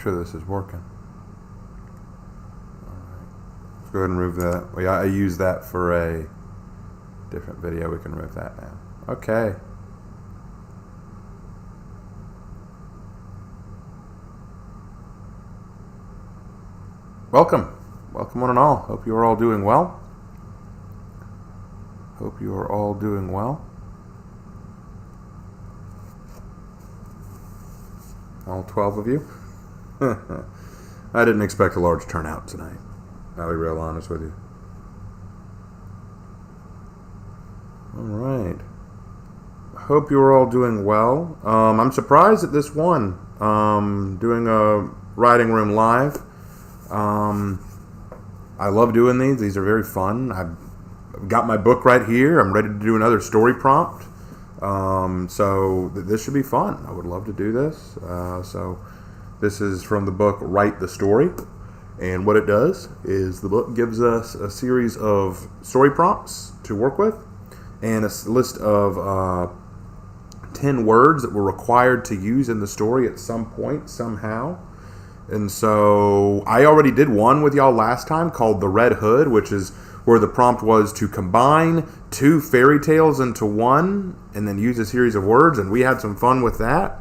sure this is working. Alright. Let's go ahead and remove that. I used that for a different video. We can remove that now. Okay. Welcome. Welcome one and all. Hope you are all doing well. Hope you are all doing well. All 12 of you. I didn't expect a large turnout tonight. I'll be real honest with you. Alright. Hope you're all doing well. I'm surprised at this one. Doing a writing room live. I love doing these. These are very fun. I've got my book right here. I'm ready to do another story prompt. So this should be fun. I would love to do this. So this is from the book Write the Story. And what it does is the book gives us a series of story prompts to work with and a list of 10 words that we're required to use in the story at some point, somehow. And so I already did one with y'all last time called The Red Hood, which is where the prompt was to combine 2 fairy tales into one and then use a series of words. And we had some fun with that.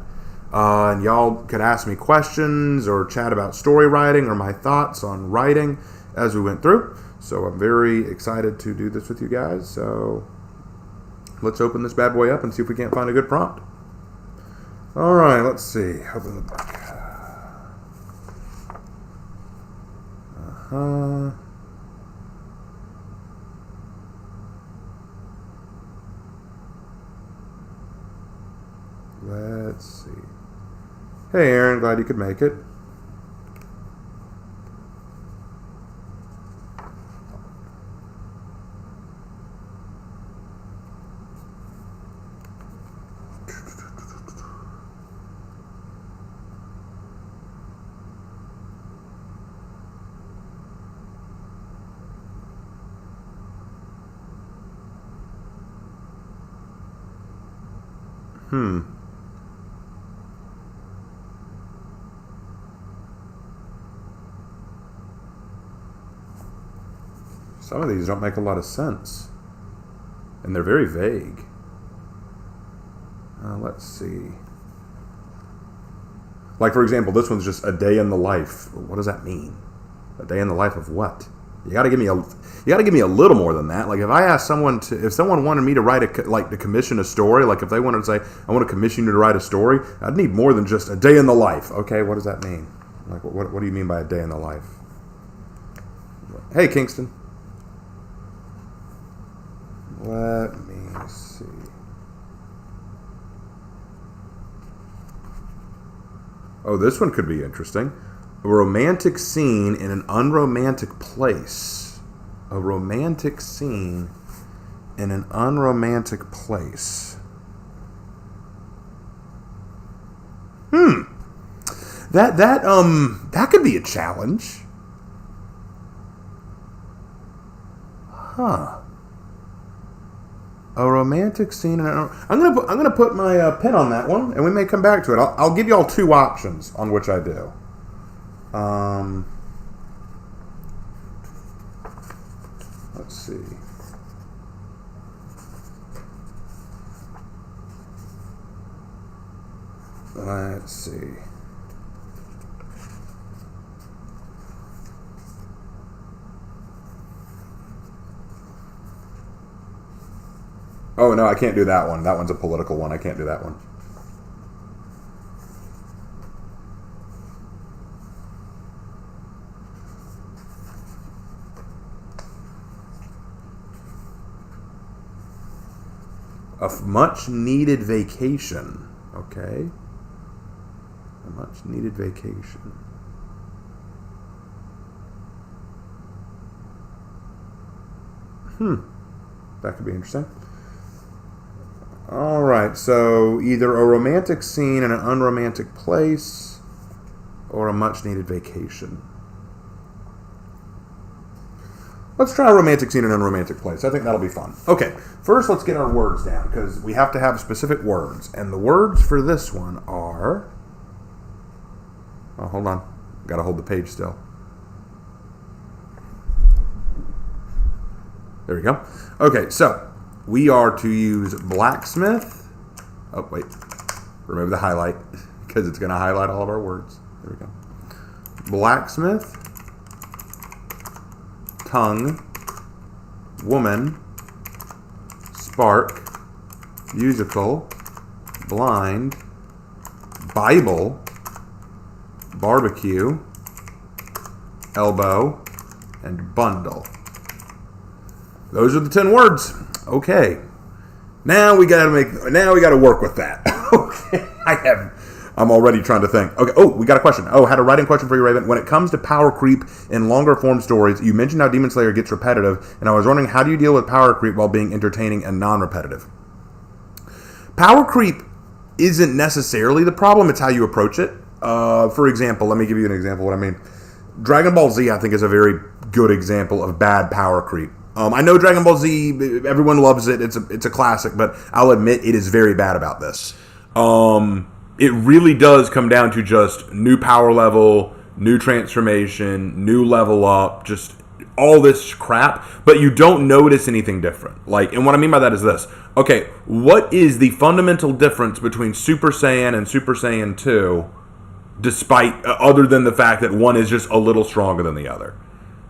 And y'all could ask me questions or chat about story writing or my thoughts on writing as we went through. So I'm very excited to do this with you guys. So let's open this bad boy up and see if we can't find a good prompt. All right, let's see. Open the book. Let's see. Hey, Aaron, glad you could make it. Some of these don't make a lot of sense. And they're very vague. Let's see. Like, for example, this one's just a day in the life. What does that mean? A day in the life of what? You got to give me a little more than that. Like, if I asked someone if someone wanted me to write to commission a story, like if they wanted to say, I want to commission you to write a story, I'd need more than just a day in the life. Okay, what does that mean? Like, what do you mean by a day in the life? Hey, Kingston. Let me see. Oh, this one could be interesting. A romantic scene in an unromantic place. A romantic scene in an unromantic place. That could be a challenge. Huh. A romantic scene. I'm gonna put my pen on that one, and we may come back to it. I'll give you all 2 options on which I do. Let's see. Let's see. Oh, no, I can't do that one. That one's a political one. I can't do that one. A much-needed vacation. Okay. A much-needed vacation. That could be interesting. All right, so either a romantic scene in an unromantic place or a much-needed vacation. Let's try a romantic scene in an unromantic place. I think that'll be fun. Okay, first let's get our words down because we have to have specific words. And the words for this one are... Oh, hold on. Got to hold the page still. There we go. Okay, so we are to use blacksmith. Oh, wait. Remove the highlight because it's going to highlight all of our words. There we go. Blacksmith, tongue, woman, spark, musical, blind, Bible, barbecue, elbow, and bundle. Those are the 10 words. Okay. Now we gotta work with that. Okay. I'm already trying to think. Okay. Oh, we got a question. Oh, had a writing question for you, Raven. When it comes to power creep in longer form stories, you mentioned how Demon Slayer gets repetitive, and I was wondering, how do you deal with power creep while being entertaining and non-repetitive? Power creep isn't necessarily the problem, it's how you approach it. For example, let me give you an example of what I mean. Dragon Ball Z, I think, is a very good example of bad power creep. I know Dragon Ball Z, everyone loves it, it's a classic, but I'll admit it is very bad about this. It really does come down to just new power level, new transformation, new level up, just all this crap, but you don't notice anything different. Like, and what I mean by that is this. Okay, what is the fundamental difference between Super Saiyan and Super Saiyan 2, despite, other than the fact that one is just a little stronger than the other?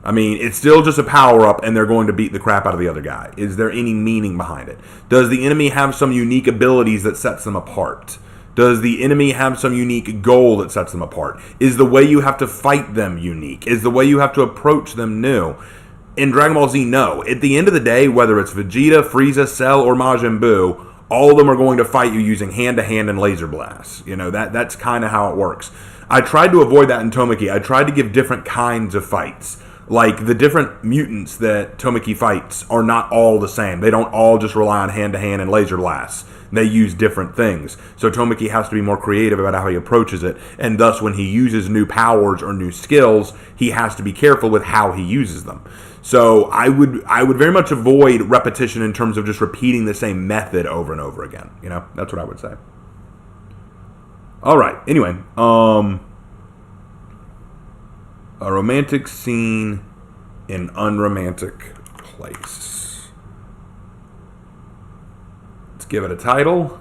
I mean, it's still just a power-up, and they're going to beat the crap out of the other guy. Is there any meaning behind it? Does the enemy have some unique abilities that sets them apart? Does the enemy have some unique goal that sets them apart? Is the way you have to fight them unique? Is the way you have to approach them new? In Dragon Ball Z, no. At the end of the day, whether it's Vegeta, Frieza, Cell, or Majin Buu, all of them are going to fight you using hand-to-hand and laser blasts. You know, that's kind of how it works. I tried to avoid that in Tomiki. I tried to give different kinds of fights. Like, the different mutants that Tomiki fights are not all the same. They don't all just rely on hand-to-hand and laser blasts. They use different things. So Tomiki has to be more creative about how he approaches it. And thus, when he uses new powers or new skills, he has to be careful with how he uses them. So I would very much avoid repetition in terms of just repeating the same method over and over again. You know, that's what I would say. All right. Anyway, a romantic scene in unromantic place. Let's give it a title.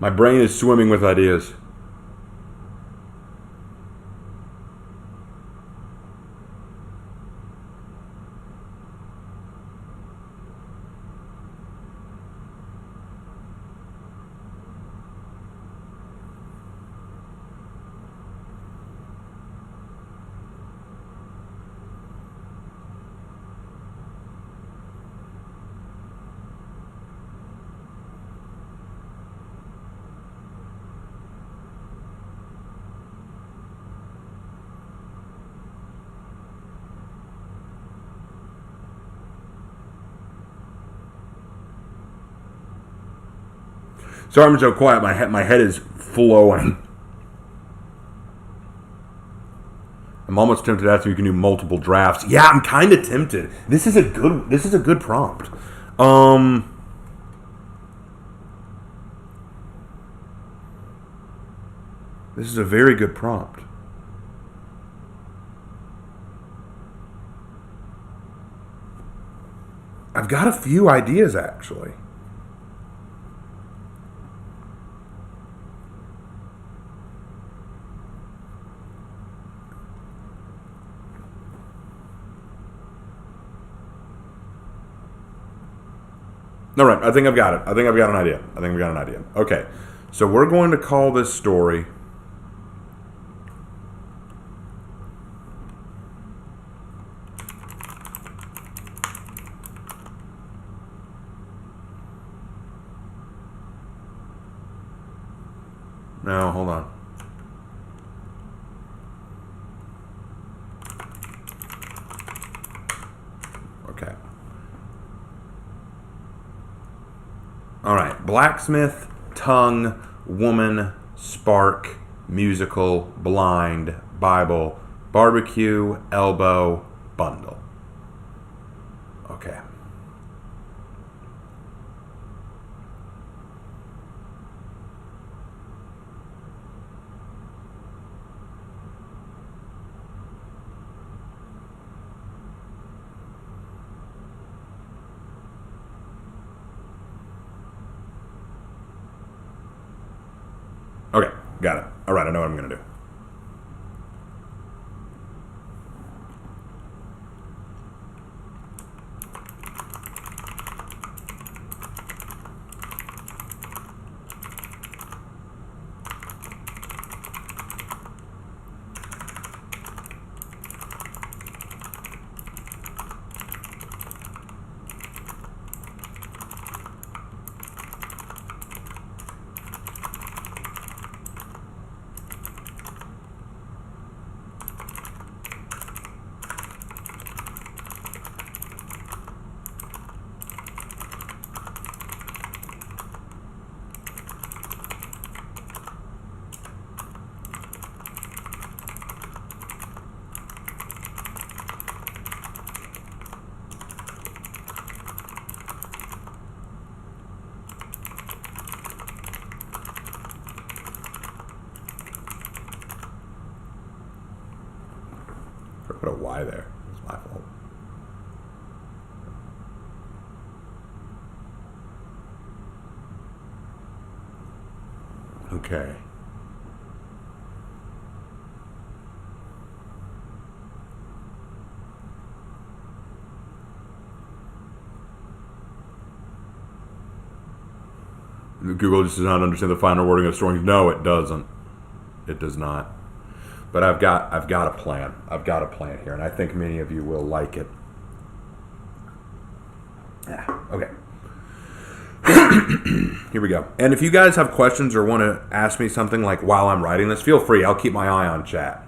My brain is swimming with ideas. Sorry I'm so quiet. My head is flowing. I'm almost tempted to ask if you can do multiple drafts. Yeah, I'm kind of tempted. This is a good prompt. This is a very good prompt. I've got a few ideas actually. All right, I think I've got it. I think I've got an idea. Okay, so we're going to call this story No, hold on. All right. Blacksmith, tongue, woman, spark, musical, blind, Bible, barbecue, elbow, bundle. Okay. Okay, got it. All right, I know what I'm going to do. I put a Y there. It's my fault. Okay. Google just does not understand the final wording of strings. No, it doesn't. It does not. But I've got a plan. I've got a plan here, and I think many of you will like it. Yeah. Okay. Here we go. And if you guys have questions or want to ask me something like while I'm writing this, feel free. I'll keep my eye on chat.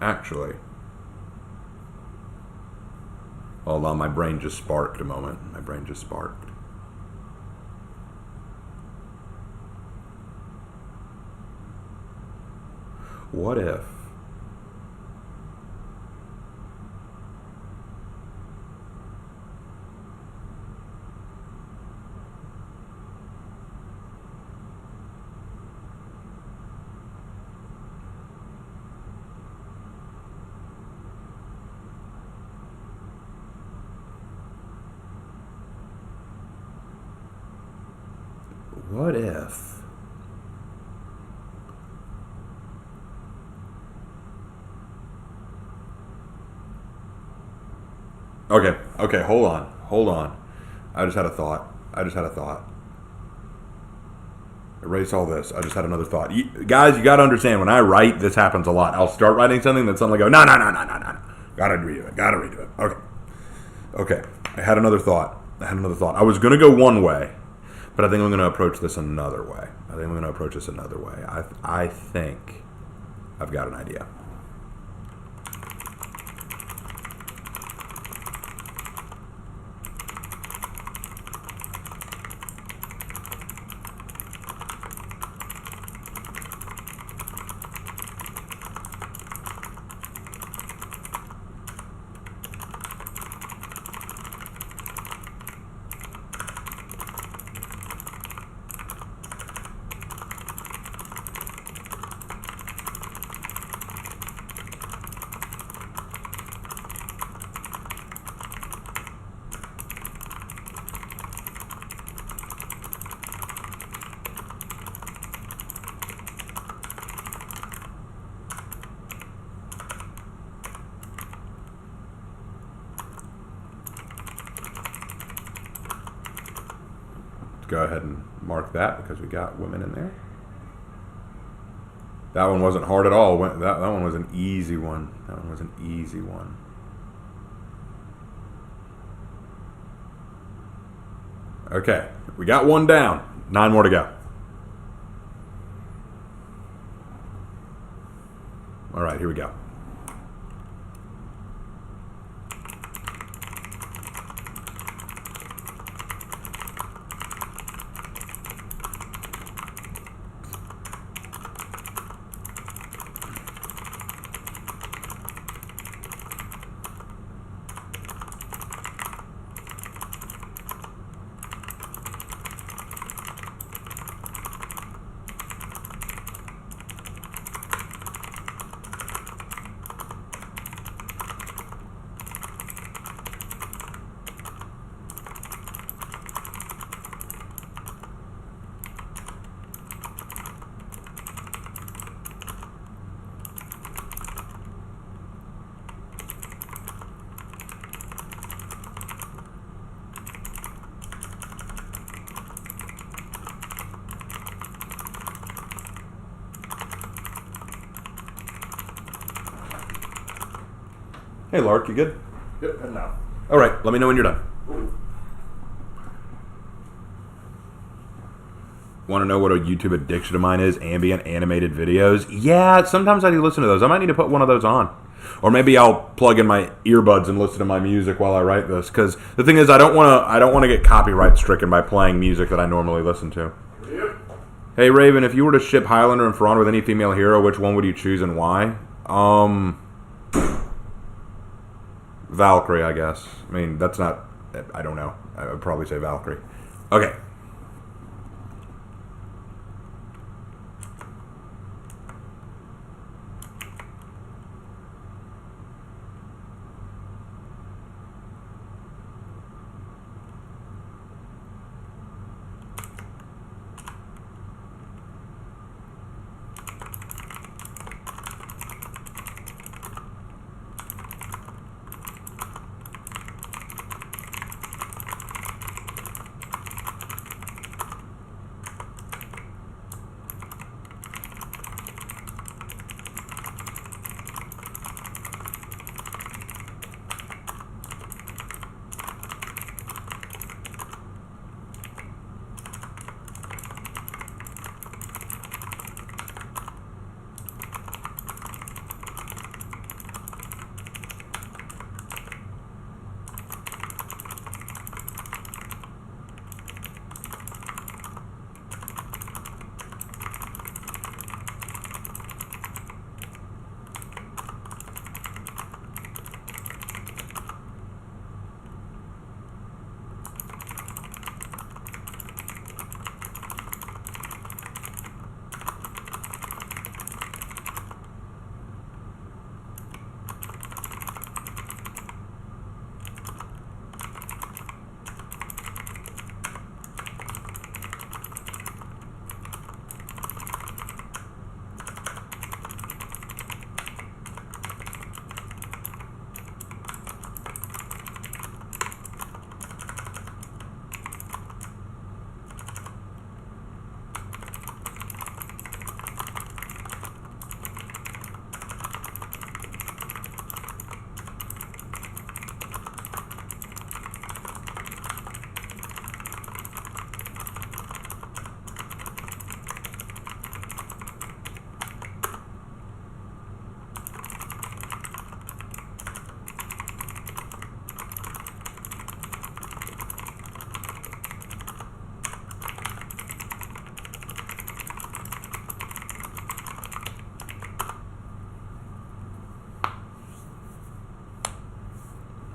Actually, hold on. My brain just sparked a moment. My brain just sparked. What if Okay, hold on. I just had a thought. Erase all this. I just had another thought. Guys, you got to understand, when I write, this happens a lot. I'll start writing something, then suddenly go, no. Gotta redo it. Okay. I had another thought. I was going to go one way, but I think I'm going to approach this another way. I think I've got an idea. Go ahead and mark that because we got women in there. That one wasn't hard at all. That one was an easy one. Okay, we got one down. 9 more to go. All right, here we go. Hey, Lark, you good? Yep, and now. All right, let me know when you're done. Want to know what a YouTube addiction of mine is? Ambient animated videos. Yeah, sometimes I do listen to those. I might need to put one of those on. Or maybe I'll plug in my earbuds and listen to my music while I write this. Because the thing is, I don't want to get copyright stricken by playing music that I normally listen to. Yep. Hey, Raven, if you were to ship Highlander and Thrawn with any female hero, which one would you choose and why? Valkyrie, I guess. I mean, that's not... I don't know. I would probably say Valkyrie. Okay.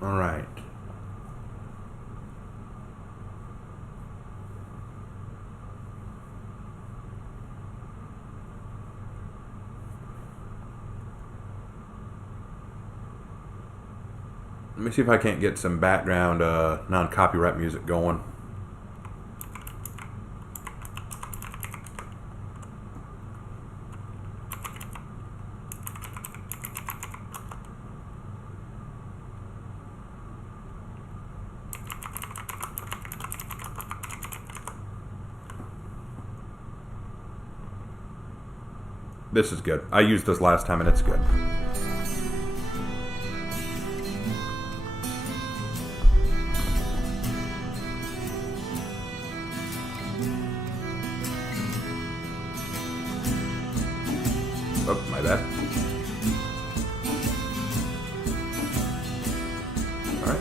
All right. Let me see if I can't get some background non-copyright music going. This is good. I used this last time and it's good. Oh, my bad. All right.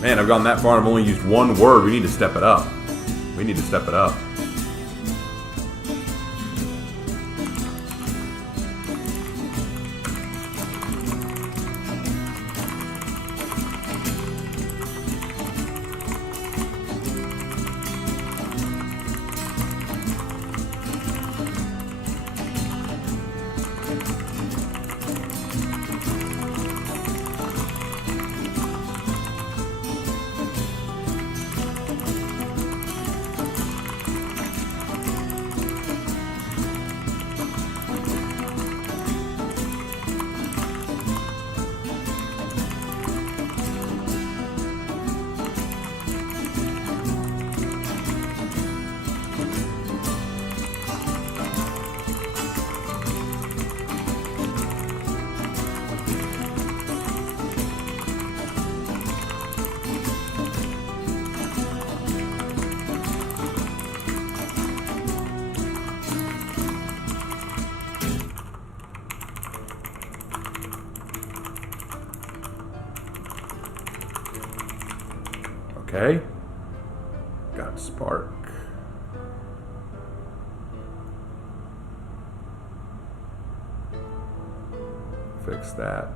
Man, I've gone that far and I've only used one word. We need to step it up. We need to step it up. Okay. Got Spark. Fix that.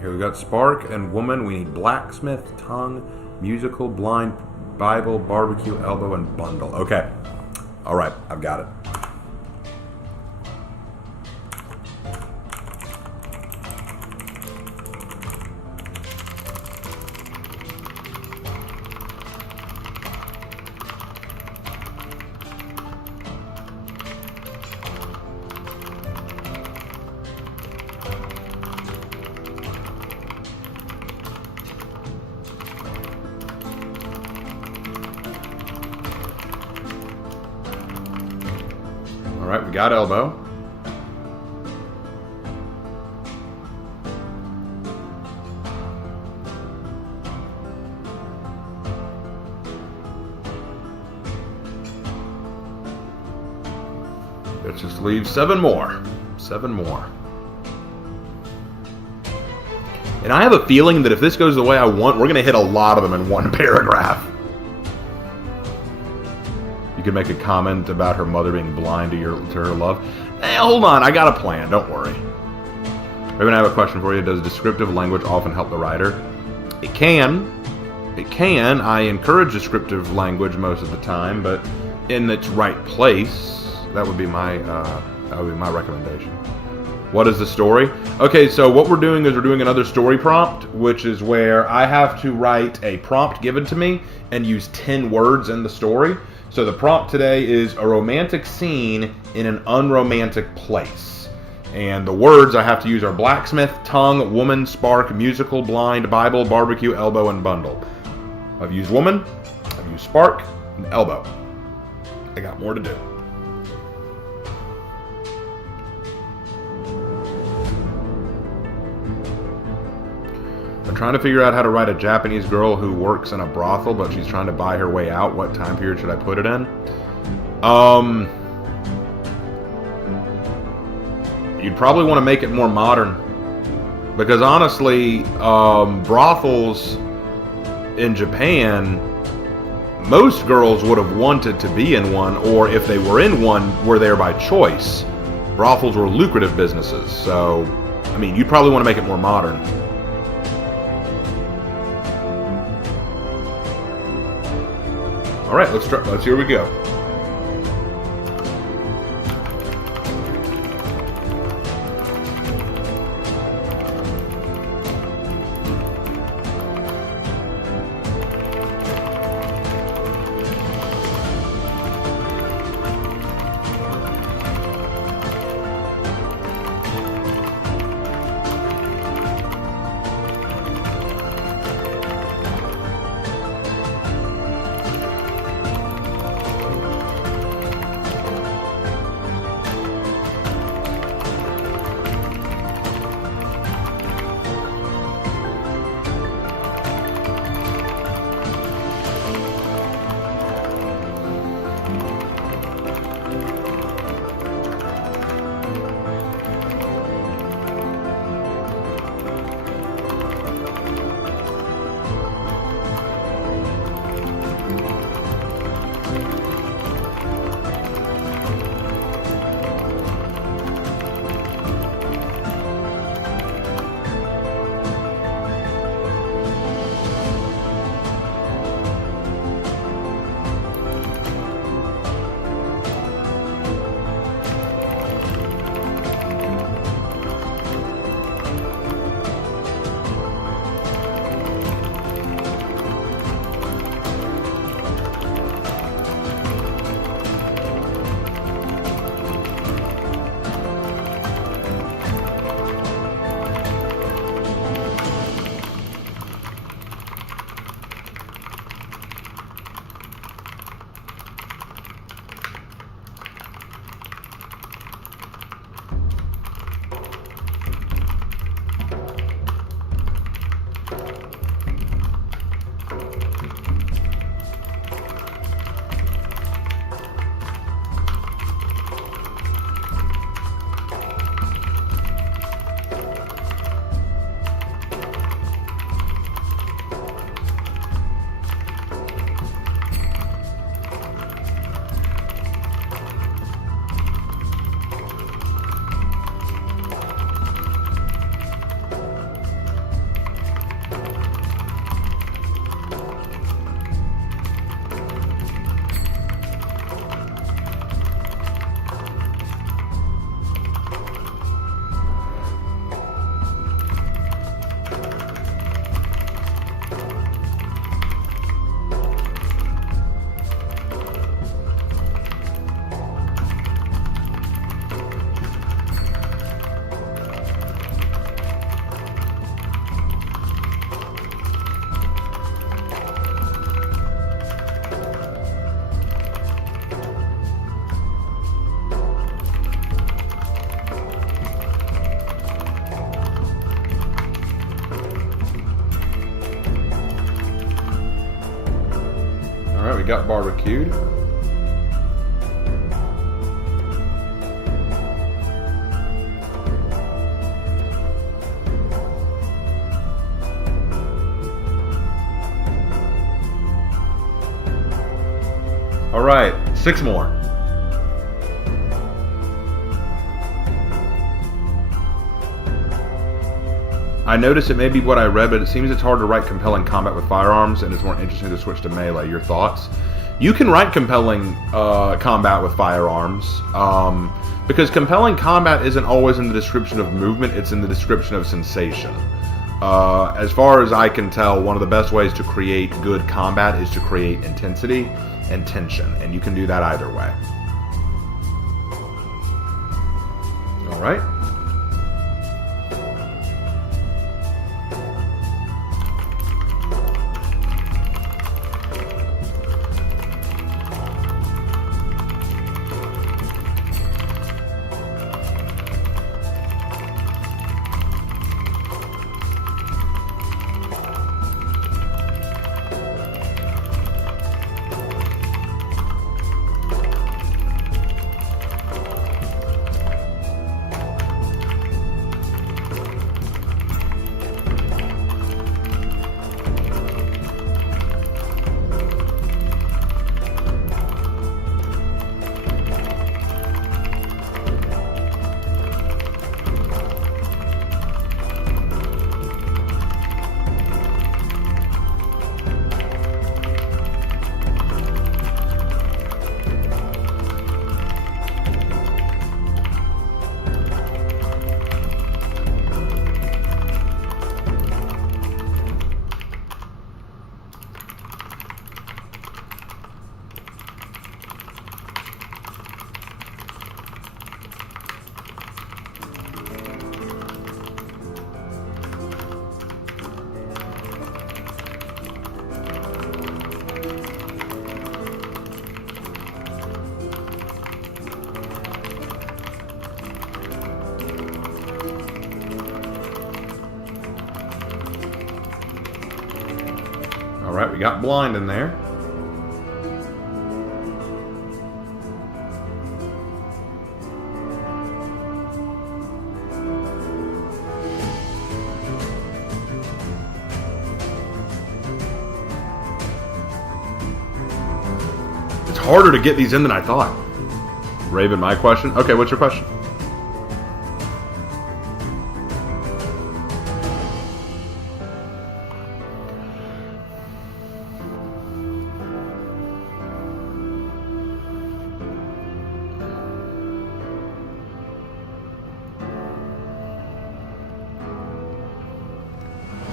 Here we got Spark and Woman. We need Blacksmith, Tongue, Musical, Blind, Bible, Barbecue, Elbow, and Bundle. Okay. All right. I've got it. All right, we got Elbow. Let's just leave 7 more. 7 more. And I have a feeling that if this goes the way I want, we're going to hit a lot of them in one paragraph. You could make a comment about her mother being blind to her love. Hey, hold on, I got a plan. Don't worry. Raven, I have a question for you. Does descriptive language often help the writer? It can. It can. I encourage descriptive language most of the time, but in its right place, that would be my recommendation. What is the story? Okay, so what we're doing is we're doing another story prompt, which is where I have to write a prompt given to me and use 10 words in the story. So the prompt today is a romantic scene in an unromantic place. And the words I have to use are blacksmith, tongue, woman, spark, musical, blind, Bible, barbecue, elbow, and bundle. I've used woman, I've used spark, and elbow. I got more to do. I'm trying to figure out how to write a Japanese girl who works in a brothel, but she's trying to buy her way out. What time period should I put it in? You'd probably want to make it more modern. Because honestly, brothels in Japan, most girls would have wanted to be in one, or if they were in one, were there by choice. Brothels were lucrative businesses, so, I mean, you'd probably want to make it more modern. All right, let's here we go. got barbecued. All right, 6 more. I noticed it may be what I read, but it seems it's hard to write compelling combat with firearms, and it's more interesting to switch to melee. Your thoughts? You can write compelling combat with firearms, because compelling combat isn't always in the description of movement, it's in the description of sensation. As far as I can tell, one of the best ways to create good combat is to create intensity and tension, and you can do that either way. All right. Alright, we got blind in there. It's harder to get these in than I thought. Raven, my question? Okay, what's your question?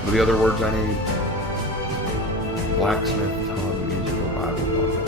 What are the other words I need? Blacksmith, tongue, musical, Bible, Bible.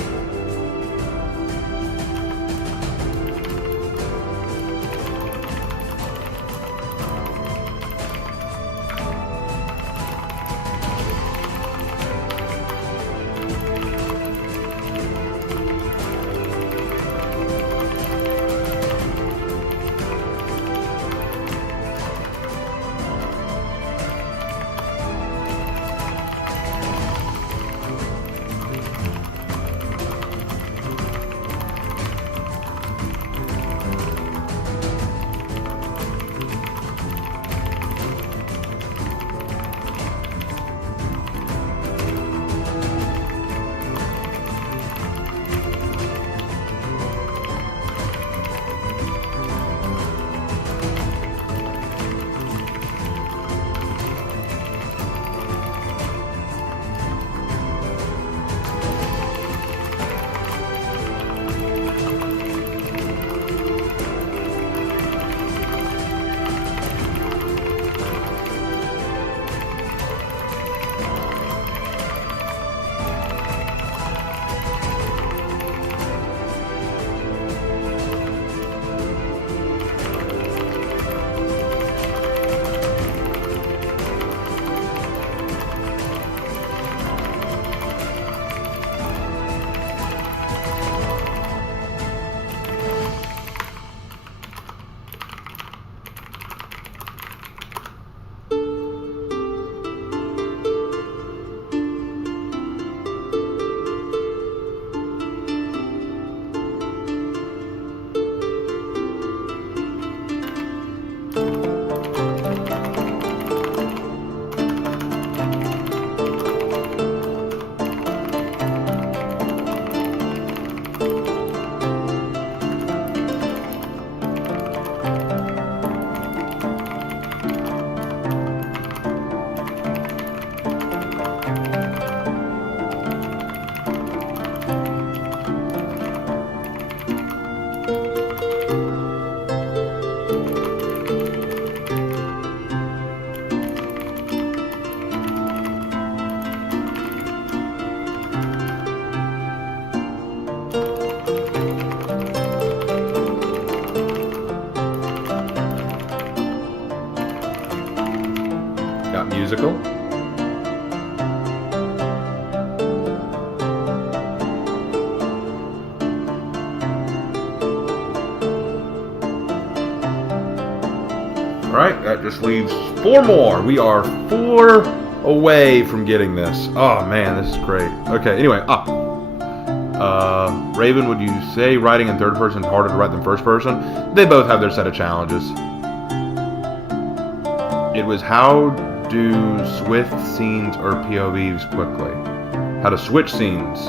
that just leaves 4 more. We are 4 away from getting this. Oh man, this is great. Okay, anyway, Raven, would you say writing in third person is harder to write than first person? They both have their set of challenges. It was how do switch scenes or POVs quickly? How to switch scenes,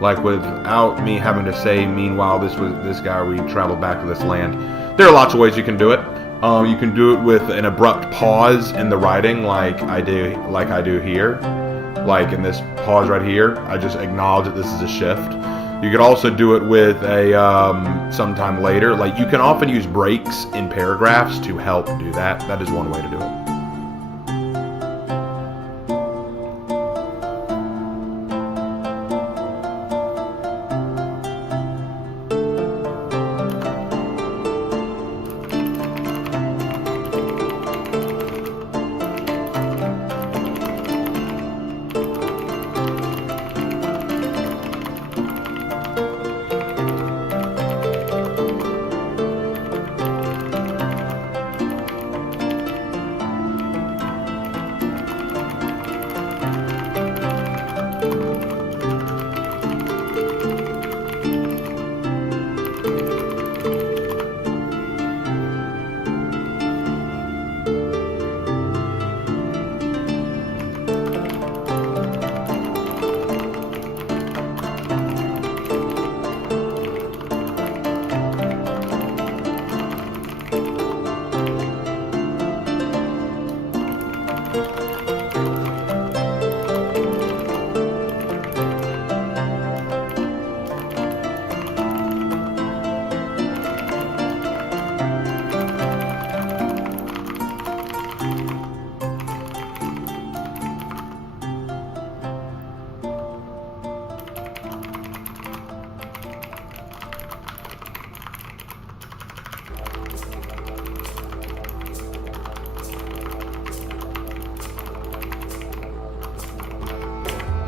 like without me having to say, meanwhile, this guy, we traveled back to this land. There are lots of ways you can do it. You can do it with an abrupt pause in the writing, like I do here. Like in this pause right here, I just acknowledge that this is a shift. You could also do it with a sometime later. Like you can often use breaks in paragraphs to help do that. That is one way to do it.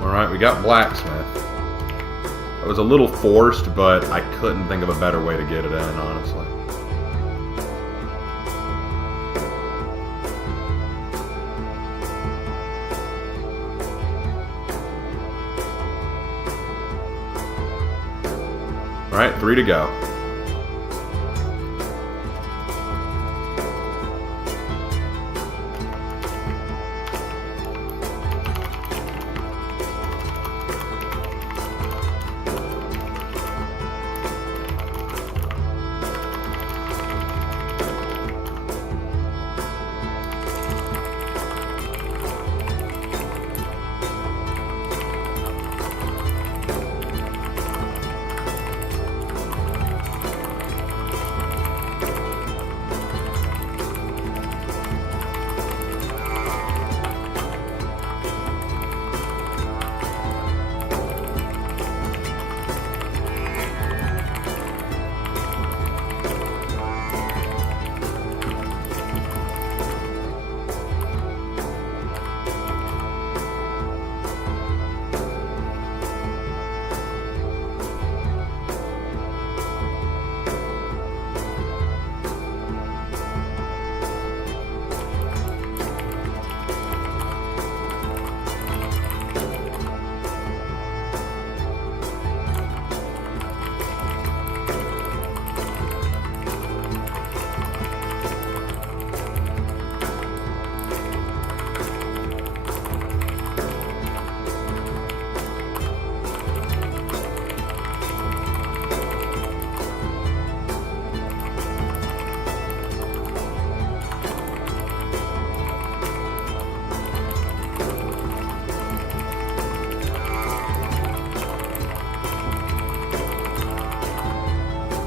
Alright, we got blacksmith. It was a little forced, but I couldn't think of a better way to get it in, honestly. Alright, 3 to go.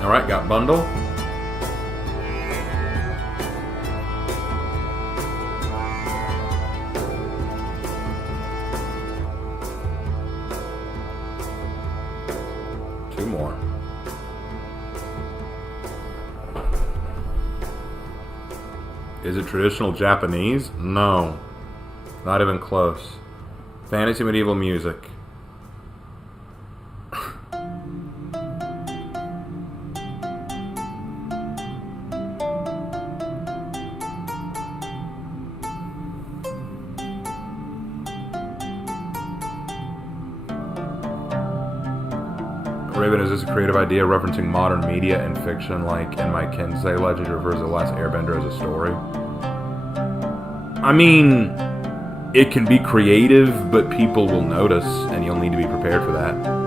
Alright, got bundle. Two more. Is it traditional Japanese? No. Not even close. Fantasy medieval music. Raven, is this a creative idea referencing modern media and fiction, like in my Kensei Legend refers to The Last Airbender as a story? I mean, it can be creative, but people will notice, and you'll need to be prepared for that.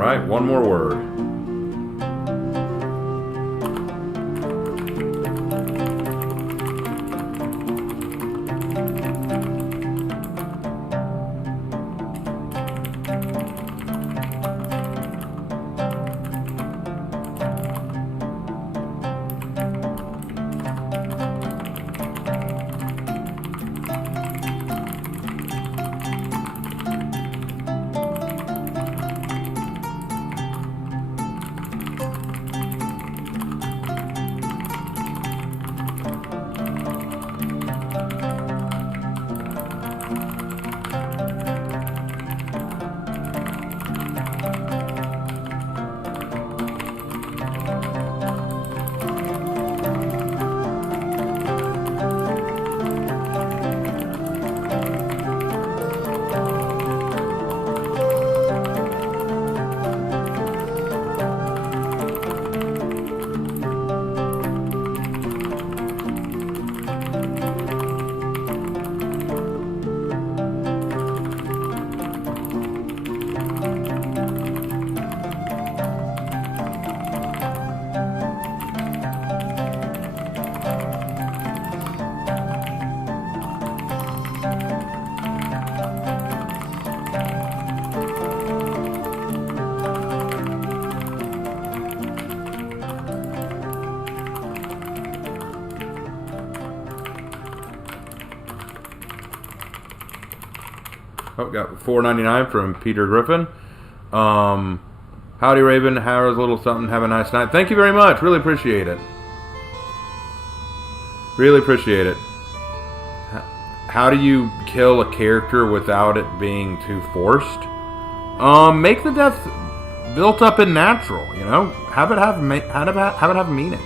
Alright, one more word. Oh, got $4.99 from Peter Griffin. Howdy, Raven. How's a little something? Have a nice night. Thank you very much. Really appreciate it. Really appreciate it. How do you kill a character without it being too forced? Make the death built up and natural. You know, have it have meaning.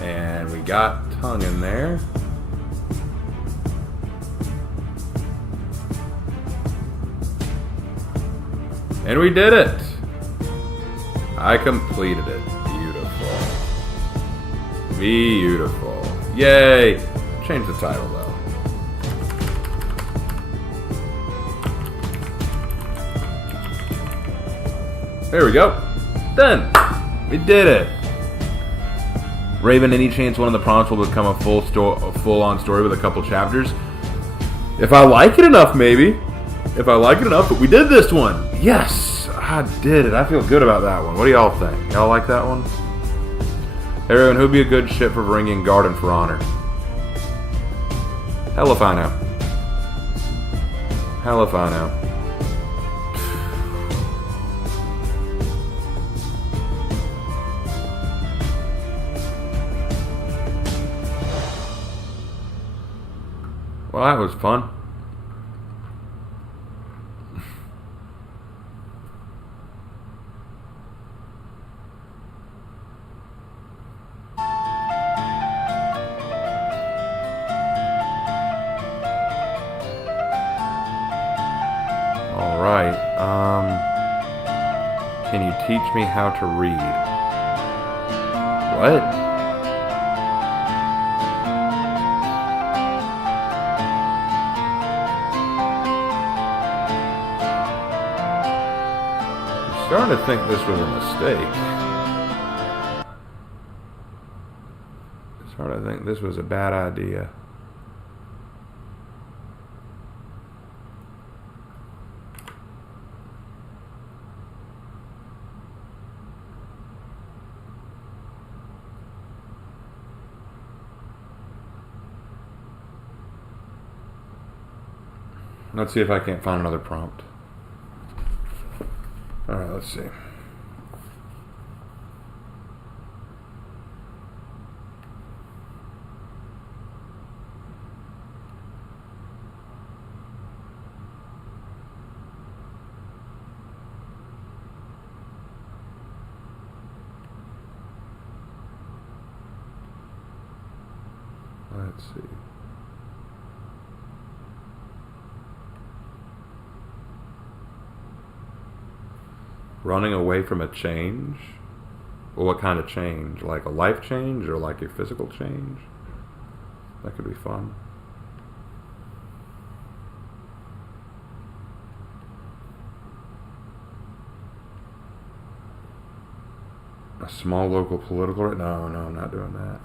And we got tongue in there. And we did it! I completed it. Beautiful. Beautiful. Yay! Change the title though. There we go. Done! We did it! Raven, any chance one of the prompts will become a full-on story with a couple chapters? If I like it enough, maybe. If I like it enough, but we did this one. Yes, I did it. I feel good about that one. What do y'all think? Y'all like that one? Hey, Raven, who'd be a good ship for bringing Garden for honor? Hell if I know. Hell if I know. Well, that was fun. All right. Can you teach me how to read? What? Starting to think this was a mistake. Starting to think this was a bad idea. Let's see if I can't find another prompt. Alright, let's see. Let's see. Running away from a change? Well, what kind of change? Like a life change or like a physical change? That could be fun. A small local political... No, I'm not doing that.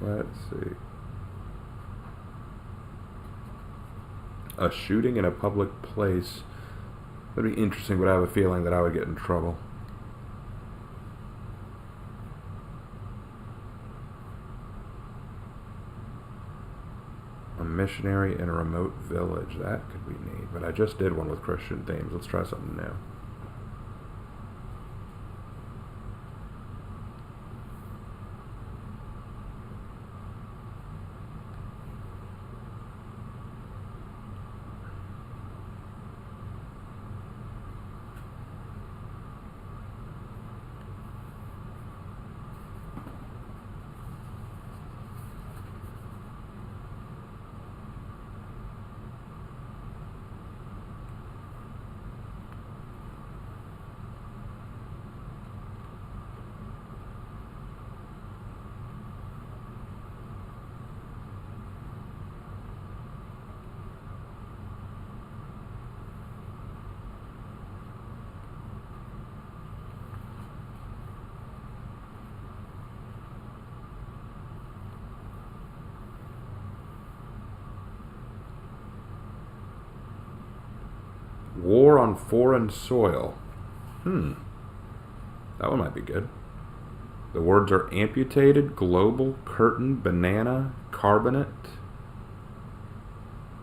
Let's see. A shooting in a public place. That'd be interesting, but I have a feeling that I would get in trouble. A missionary in a remote village. That could be neat. But I just did one with Christian themes. Let's try something new. War on foreign soil. That one might be good. The words are amputated, global, curtain, banana, carbonate,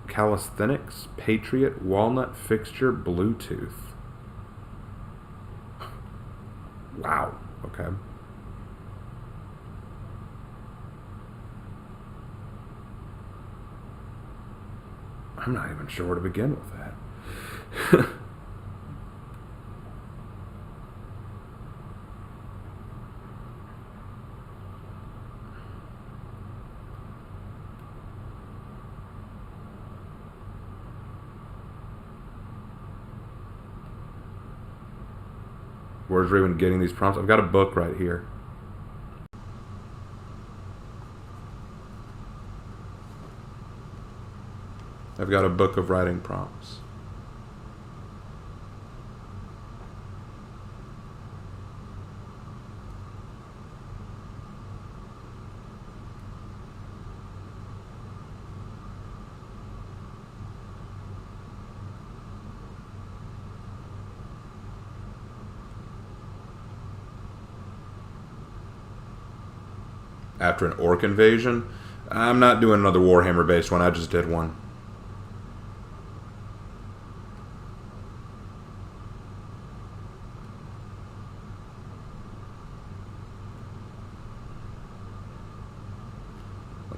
calisthenics, patriot, walnut, fixture, Bluetooth. Wow. Okay. I'm not even sure where to begin with that. Where's Raven getting these prompts? I've got a book right here. I've got a book of writing prompts. After an orc invasion, I'm not doing another Warhammer based one. I just did one.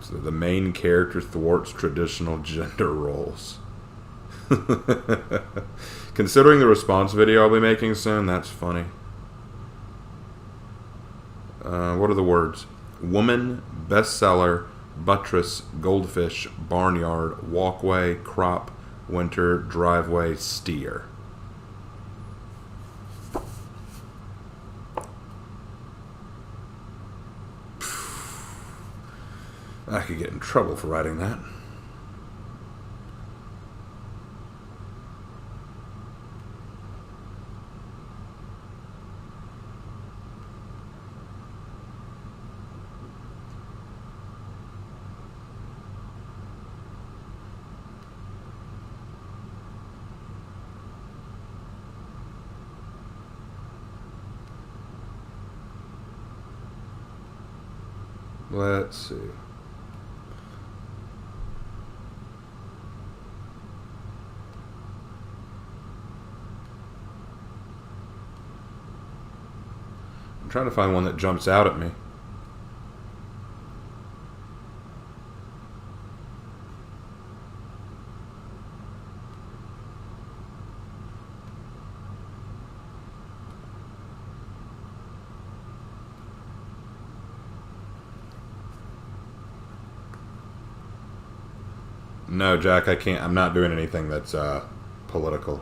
The main character thwarts traditional gender roles. Considering the response video I'll be making soon, that's funny. What are the words? Woman, bestseller, buttress, goldfish, barnyard, walkway, crop, winter, driveway, steer. I could get in trouble for writing that. Let's see. I'm trying to find one that jumps out at me. No, Jack, I can't. I'm not doing anything that's political.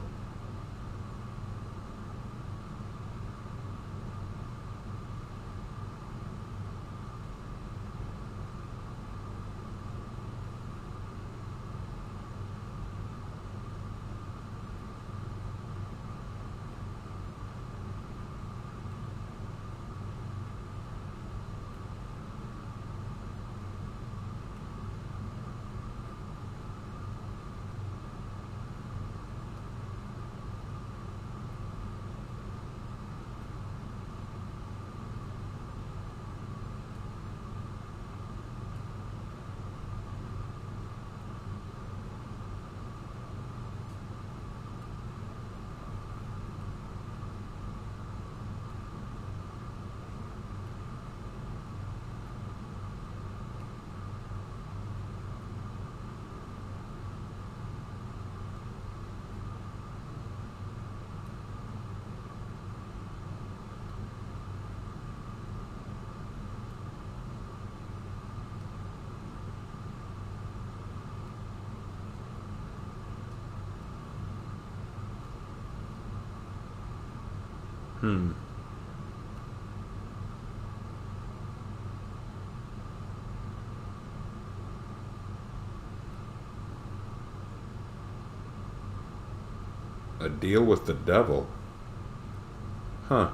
A deal with the devil? Huh.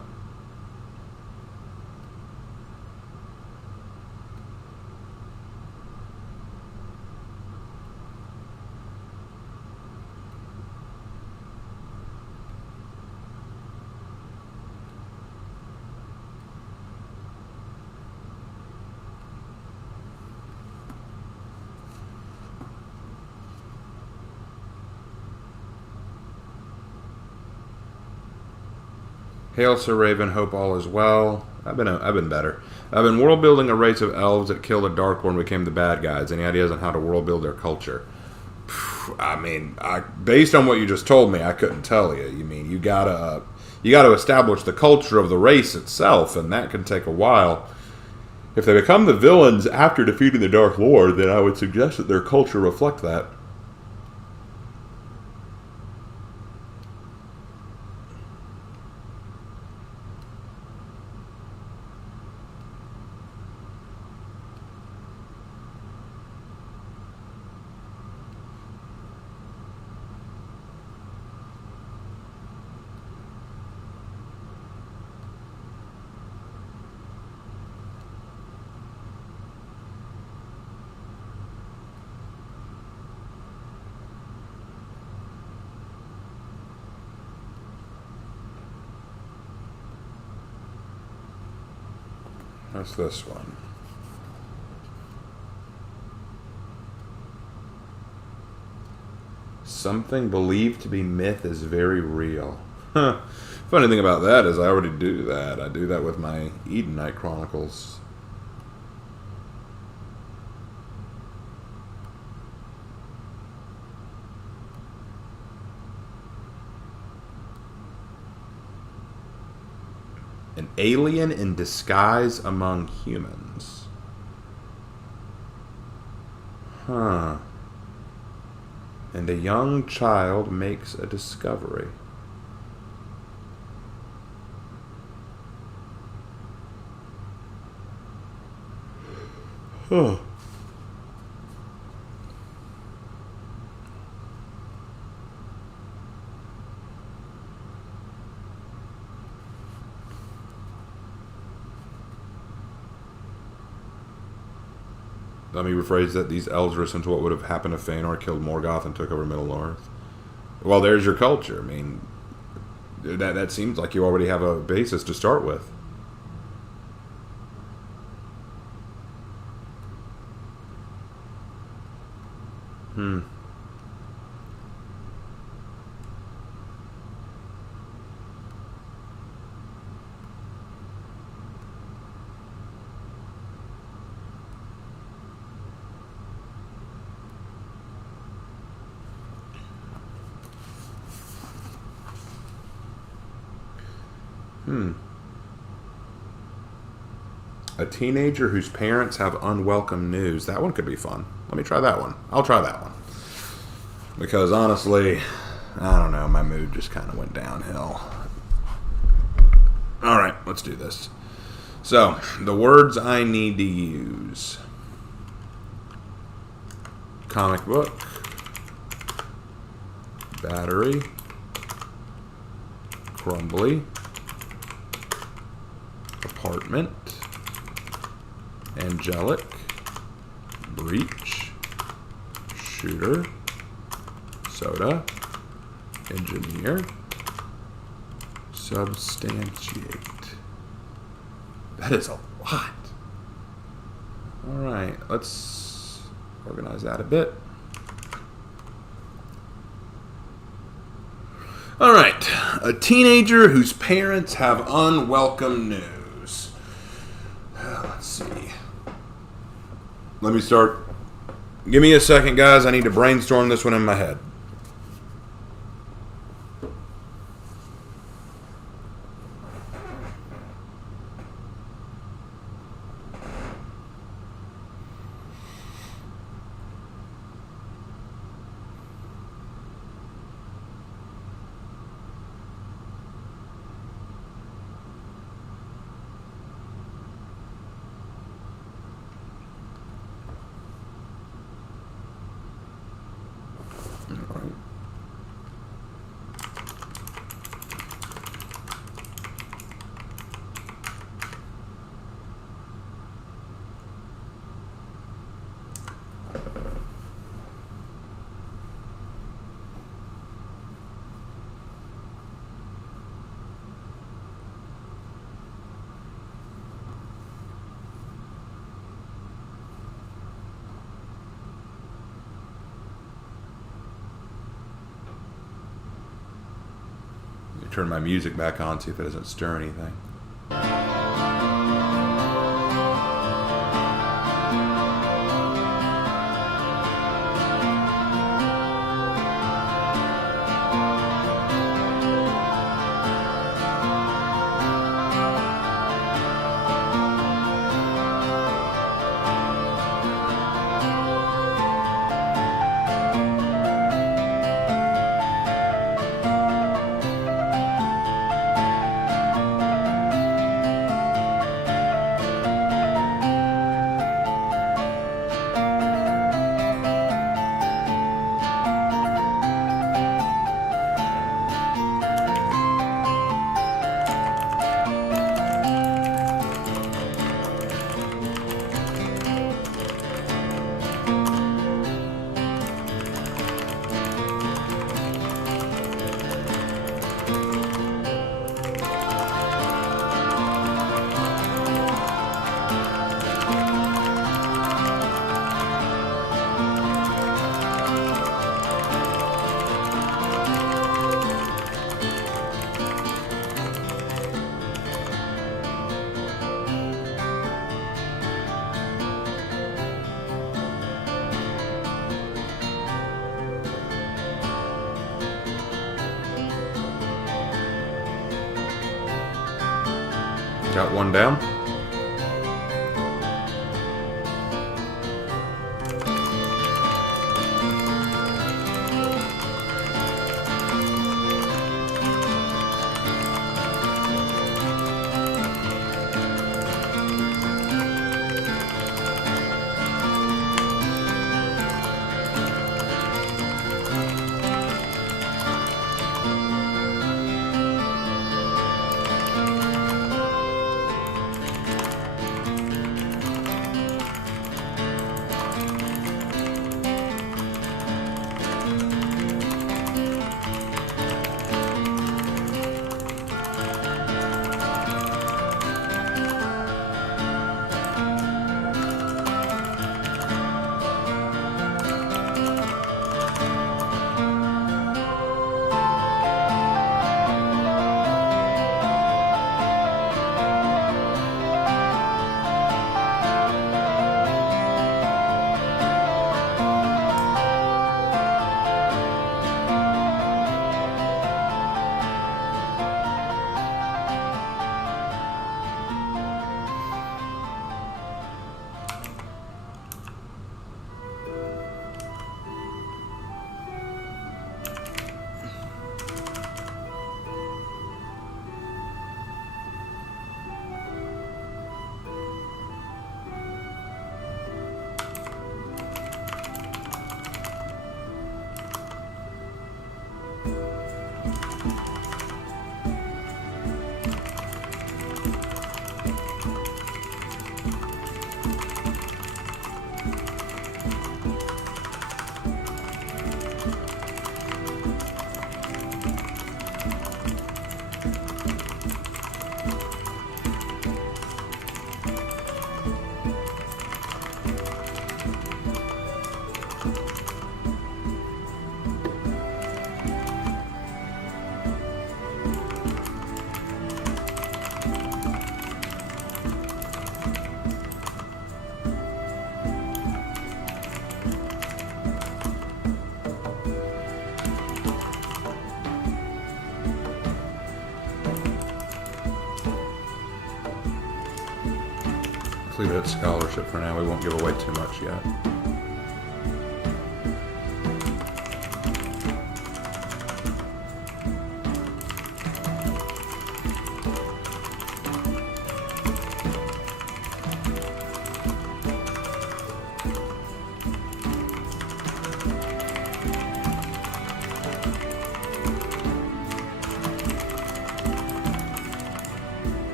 Hail, Sir Raven. Hope all is well. I've been better. I've been world building a race of elves that killed a Darkborn and became the bad guys. Any ideas on how to world build their culture? I mean, based on what you just told me, I couldn't tell you. You mean you gotta establish the culture of the race itself, and that can take a while. If they become the villains after defeating the Dark Lord, then I would suggest that their culture reflect that. What's this one? Something believed to be myth is very real. Huh. Funny thing about that is I already do that. I do that with my Edenite Chronicles. An alien in disguise among humans. Huh. And a young child makes a discovery. Huh. Let me rephrase that. These elves listen to what would have happened if Feanor killed Morgoth and took over Middle North. Well, there's your culture. I mean, that seems like you already have a basis to start with. Hmm. A teenager whose parents have unwelcome news. That one could be fun. Let me try that one. I'll try that one. Because honestly, I don't know, my mood just kind of went downhill. Alright, let's do this. So, the words I need to use. Comic book. Battery. Crumbly. Apartment. Angelic. Breach. Shooter. Soda. Engineer. Substantiate. That is a lot. Alright, let's organize that a bit. Alright, a teenager whose parents have unwelcome news. Let's see. Let me start. Give me a second, guys. I need to brainstorm this one in my head. turn my music back on, see if it doesn't stir anything. Got one down. Leave it at scholarship for now. We won't give away too much yet.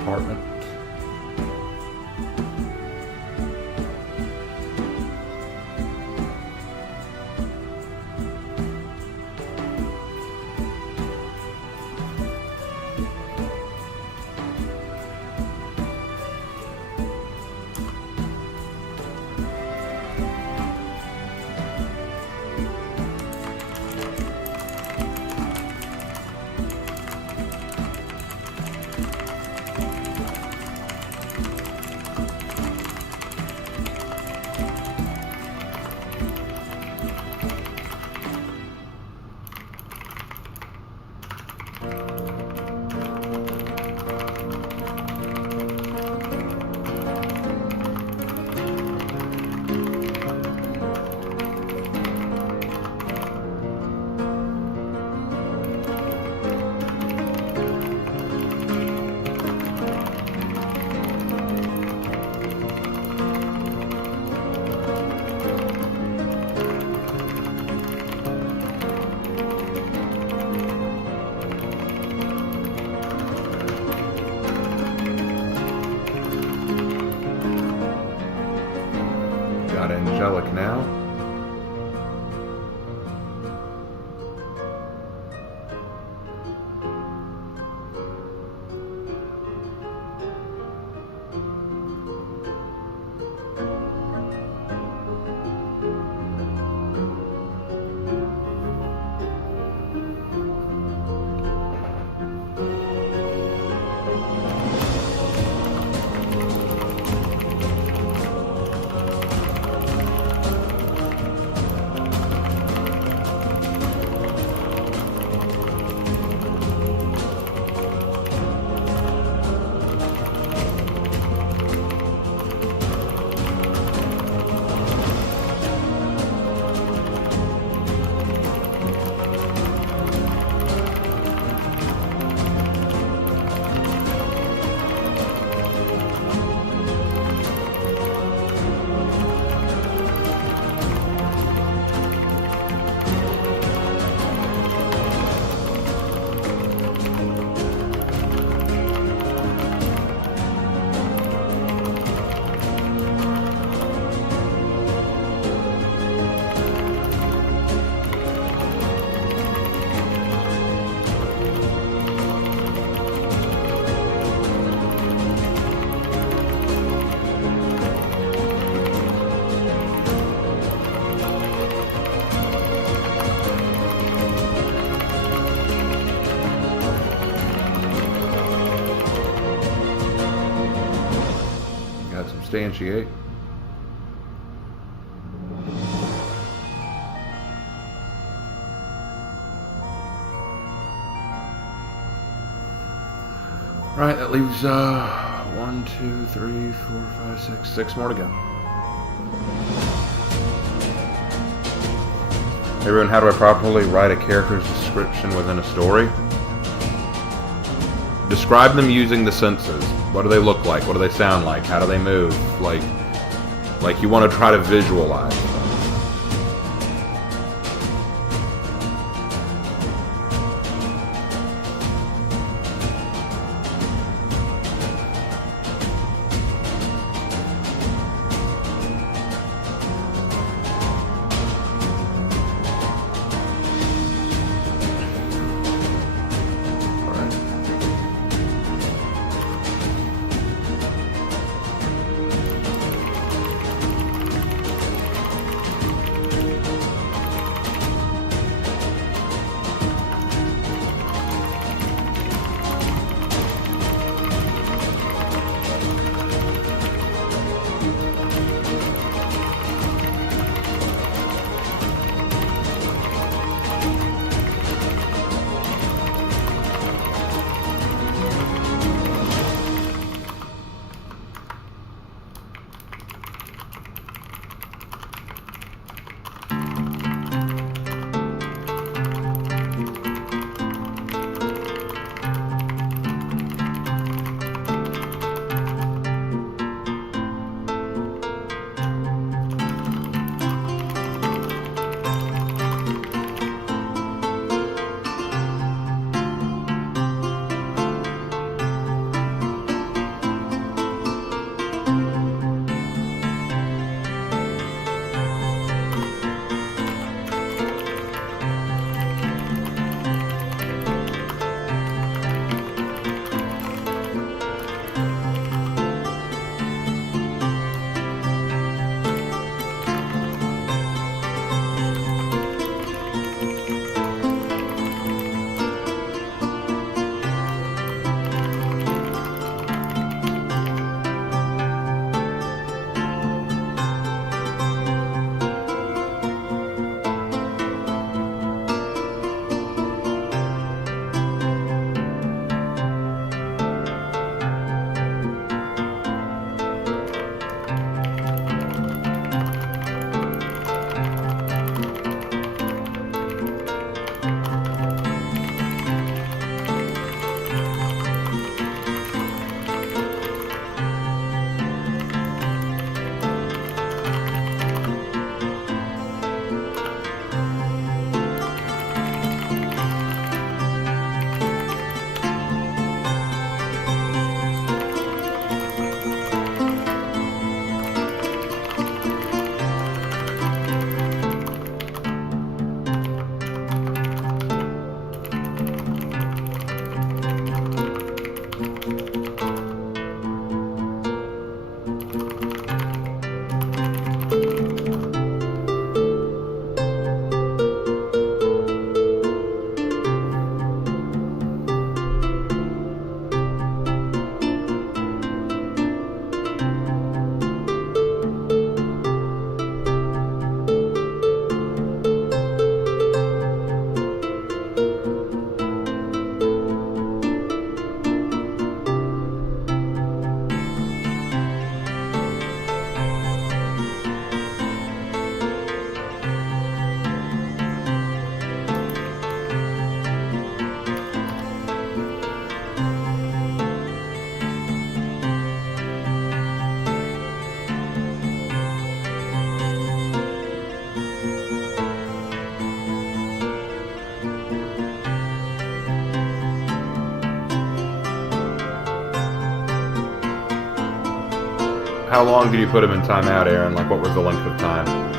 Apartment. angelic now. Substantiate. Right, that leaves 1, 2, 3, 4, 5, 6 more to go. Hey everyone, how do I properly write a character's description within a story? Describe them using the senses. What do they look like? What do they sound like? How do they move? Like you want to try to visualize them. How long did you put him in timeout, Aaron? Like, what was the length of time?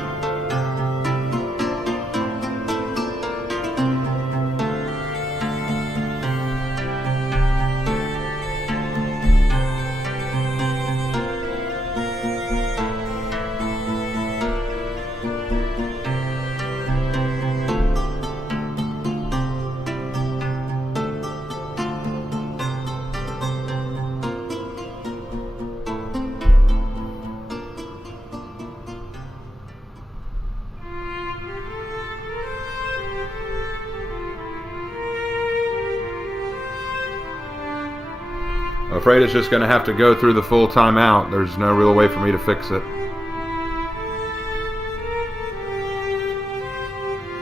I'm afraid it's just going to have to go through the full timeout. There's no real way for me to fix it.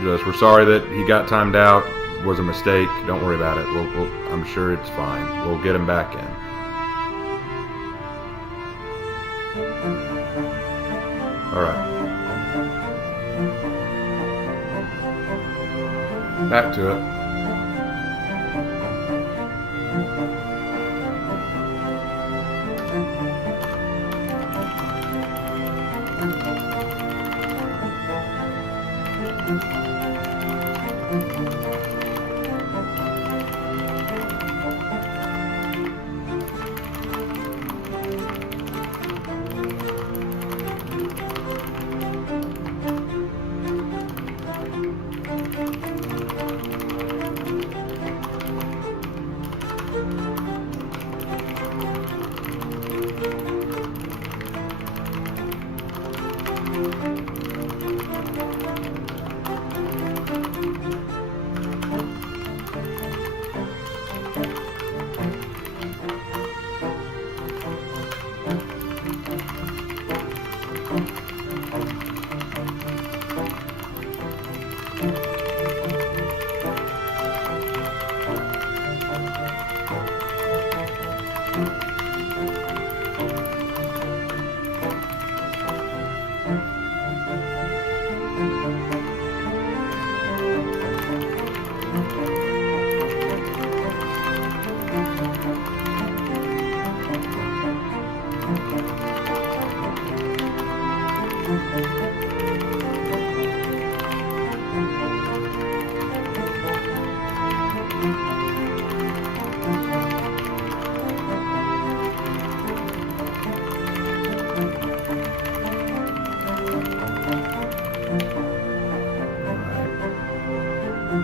We're sorry that he got timed out. It was a mistake. Don't worry about it. I'm sure it's fine. We'll get him back in. All right. Back to it.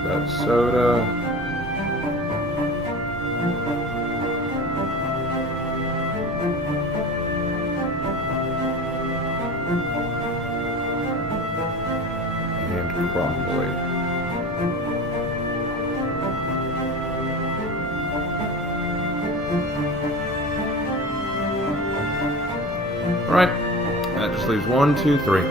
That soda. And crumbly. All right, that just leaves 1, 2, 3.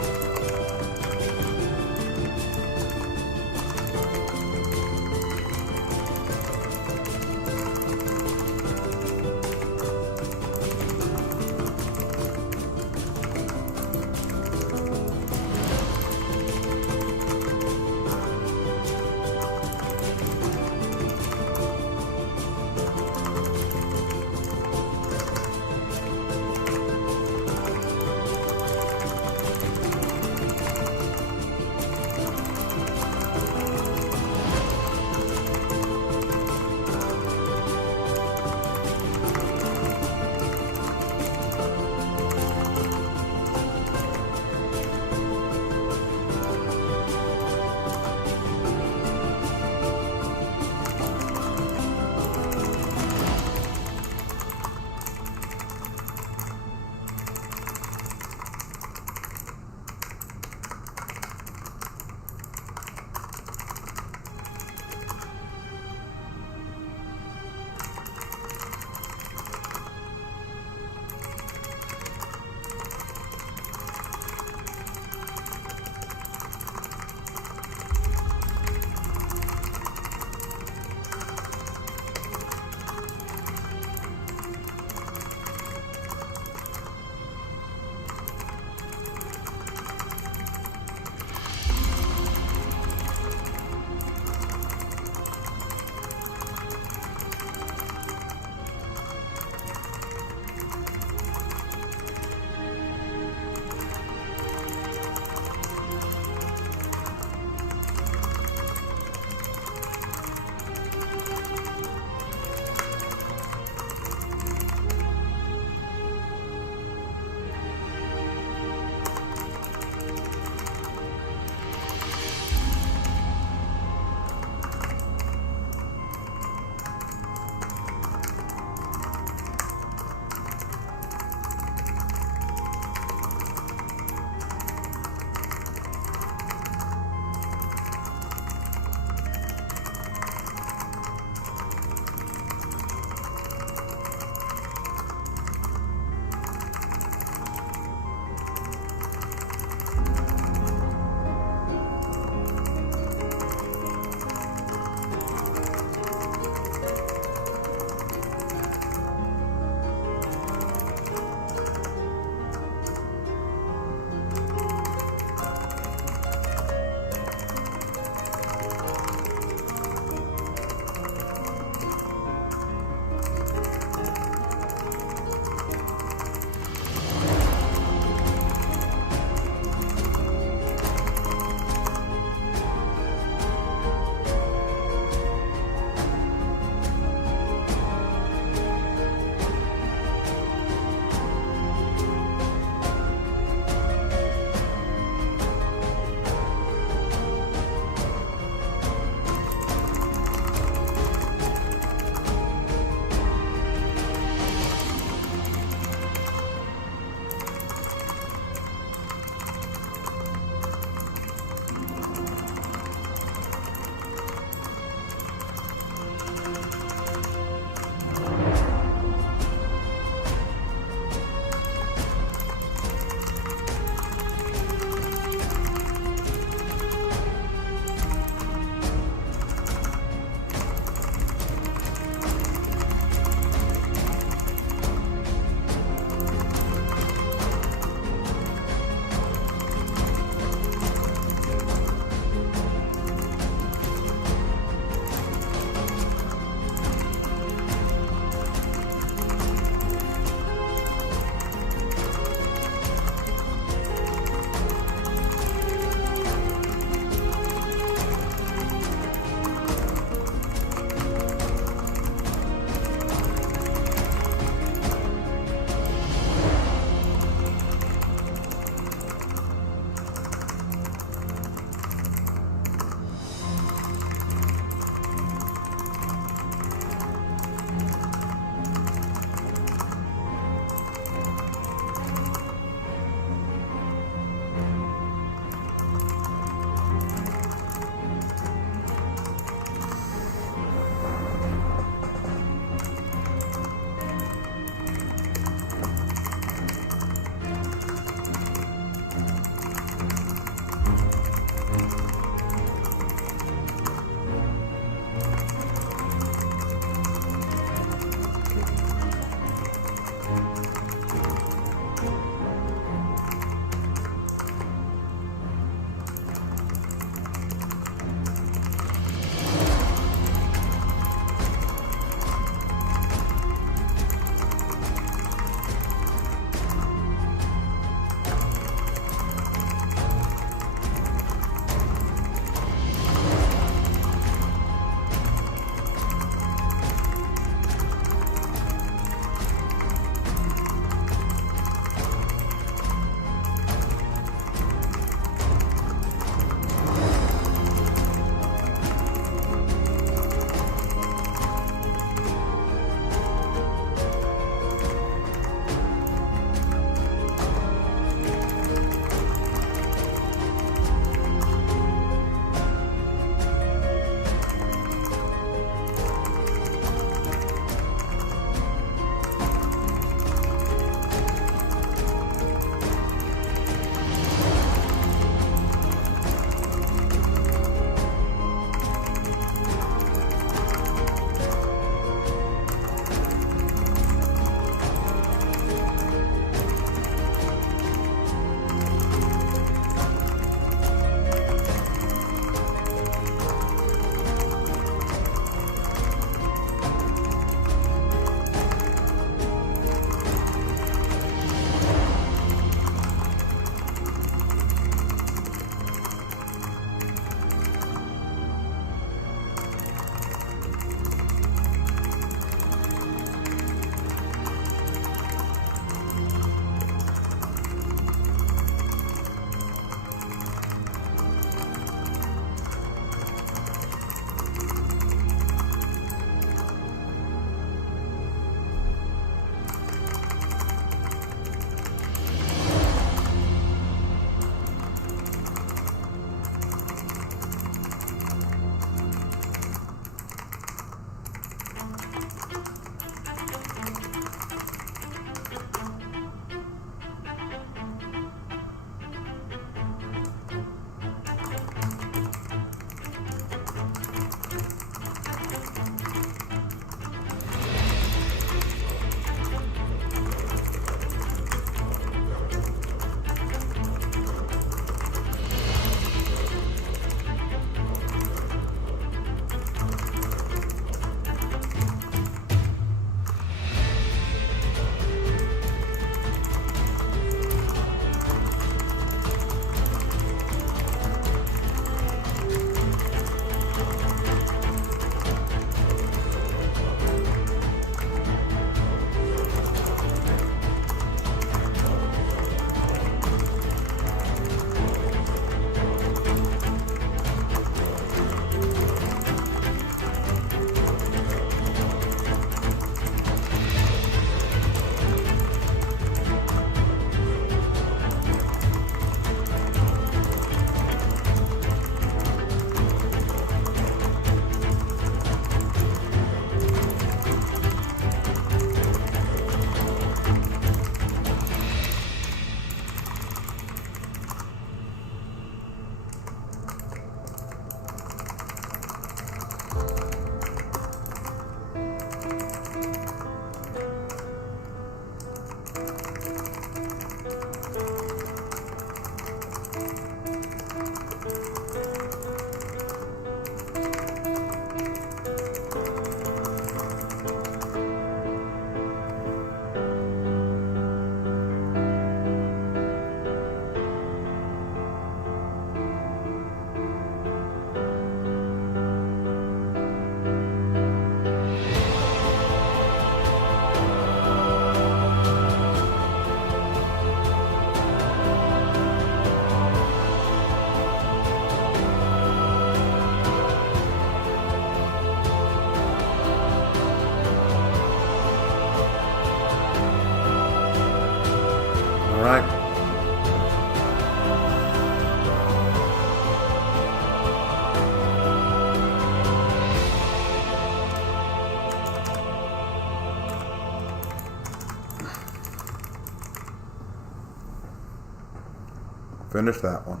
finish that one.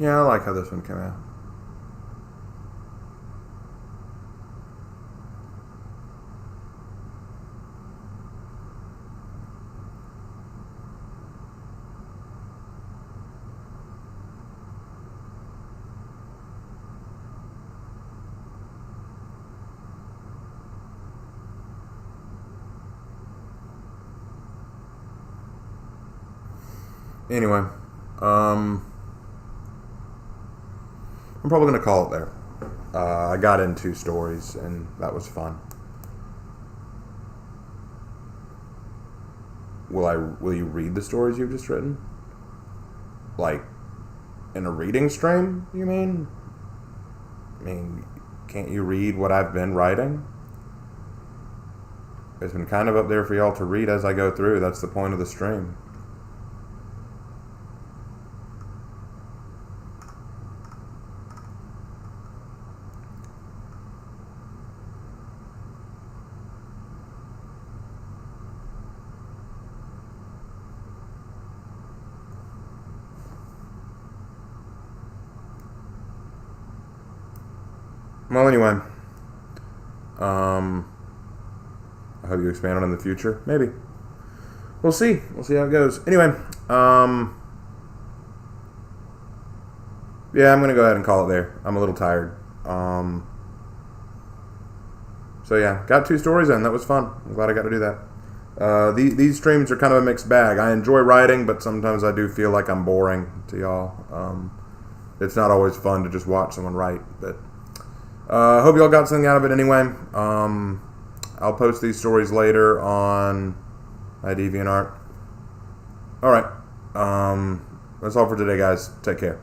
Yeah, I like how this one came out. Anyway, I'm probably going to call it there. I got in 2 stories, and that was fun. Will you read the stories you've just written? Like, in a reading stream, you mean? I mean, can't you read what I've been writing? It's been kind of up there for y'all to read as I go through. That's the point of the stream. Well, anyway, I hope you expand on it in the future. Maybe. We'll see. We'll see how it goes. Anyway, yeah, I'm going to go ahead and call it there. I'm a little tired. So yeah, got 2 stories in. That was fun. I'm glad I got to do that. These streams are kind of a mixed bag. I enjoy writing, but sometimes I do feel like I'm boring to y'all. It's not always fun to just watch someone write, but I hope y'all got something out of it anyway. I'll post these stories later on my DeviantArt. All right. That's all for today, guys. Take care.